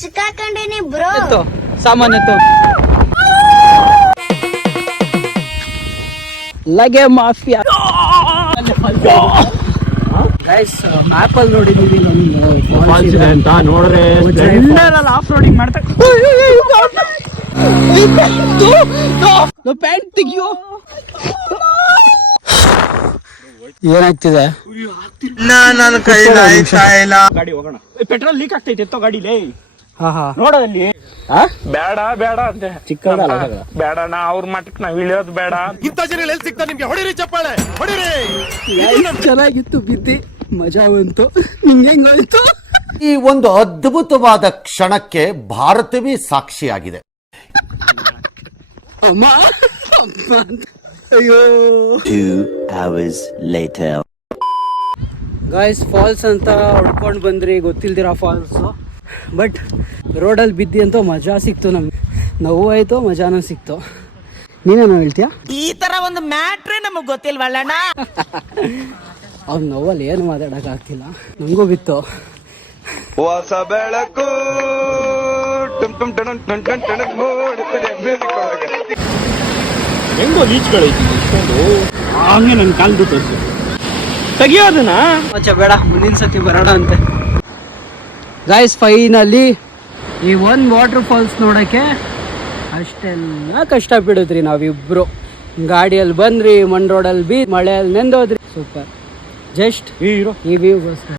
ಸಿಕ್ಕಾಕೊಂಡೇನಿ bro. ಎತ್ತು ಸಾಮಾನ್ ಎತ್ತು. ಲಗೆ ಮಾಫಿಯಾ ಗೈಸ್, ಮ್ಯಾಪ್ ಅಲ್ಲಿ ನೋಡಿದೀವಿ ಫಾಲ್ಸ್ ಇದೆ ಅಂತ. ನೋಡ್ರೆ ಆಫ್ ರೋಡಿಂಗ್ ಮಾಡ್ತಾ ಪ್ಯಾಂಟ್ ತೆಗಿಯೋ. ಏನಾಗ್ತಿದೆ? ನನ್ನ ಕೈಲಿ ಆಯ್ತಾ ಇಲ್ಲ. ಗಾಡಿ ಹೋಗೋಣ. ಪೆಟ್ರೋಲ್ ಲೀಕ್ ಆಗ್ತೈತೆ, ಎತ್ತೋ ಗಾಡಿಲೇ. ಹಾ ಹಾ, ನೋಡಲ್ಲಿ ಬೇಡ ಬೇಡ ಅಂತೆ. ಚಿಕ್ಕದಲ್ಲ ಬೇಡ, ಅವ್ರ ಮಟ್ಟಕ್ಕೆ ನಾವ್ ಇಳಿಯೋದು ಬೇಡ. ಇಂಥ ಜನ ಎಲ್ಲಿ ಸಿಗ್ತಾ ನಿಮ್ಗೆ? ಹೊಡಿರಿ ಚಪ್ಪಾಳೆ, ಹೊಡಿರಿ. ಚೆನ್ನಾಗಿತ್ತು, ಬಿದ್ದಿ ಮಜಾ ಬಂತು. ನಿಂಗೆ ಹೆಂಗಾಯ್ತು? ಈ ಒಂದು ಅದ್ಭುತವಾದ ಕ್ಷಣಕ್ಕೆ ಭಾರತವೇ ಸಾಕ್ಷಿಯಾಗಿದೆ. ಅಮ್ಮ ಅಯ್ಯೋ. 2 hours later. ಗಾಯ್ಸ್, ಫಾಲ್ಸ್ ಅಂತ ಹೊಡ್ಕೊಂಡು ಬಂದ್ರಿ, ಗೊತ್ತಿಲ್ದಿರ ಫಾಲ್ಸ್. ಬಟ್ ರೋಡಲ್ಲಿ ಬಿದ್ದಿ ಅಂತೂ ಮಜಾ ಸಿಕ್ತು ನಮ್ಗೆ. ನೋವು ಆಯ್ತು, ಮಜಾನೂ ಸಿಕ್ತು. ನೀನೇನು ಹೇಳ್ತೀಯ? ಈ ತರ ಒಂದು ಮ್ಯಾಟ್ರೇ ನಮಗ್ ಗೊತ್ತಿಲ್ವಲ್ಲಣ್ಣ. ಅವ್ನು ನೋವಲ್ಲಿ ಏನು ಮಾತಾಡಕ್ ಆಗ್ತಿಲ್ಲ. ನಮಗೂ ಬಿತ್ತು. ಹೊಸ ಬೆಳಕು ಹೆಂಗೋ ಈಚ್ಗಳೈತಿ ಇಷ್ಟೊಂದು. ಹಂಗೆ ನನ್ ಕಾಲ್ದು ತೋರಿಸು, ತೆಗಿಯೋದನ್ನ. ಮಚ್ಚ ಬೇಡ, ಮುಂದಿನ ಸತಿ ಬರೋಣ ಅಂತೆ. ಗಾಯ್ಸ್, ಫೈನಲಿ ಈ ಒಂದು ವಾಟರ್ ಫಾಲ್ಸ್ ನೋಡೋಕ್ಕೆ ಅಷ್ಟೆಲ್ಲ ಕಷ್ಟ ಬಿಡಿದ್ರಿ ನಾವಿಬ್ರು. ಗಾಡಿಯಲ್ಲಿ ಬಂದ್ರಿ, ಮಣ್ ರೋಡಲ್ಲಿ ಮಳೆಯಲ್ಲಿ ನೆಂದೋದ್ರಿ. ಸೂಪರ್. ಜಸ್ಟ್ ಈ ವ್ಯೂಗೋಸ್ಕರ.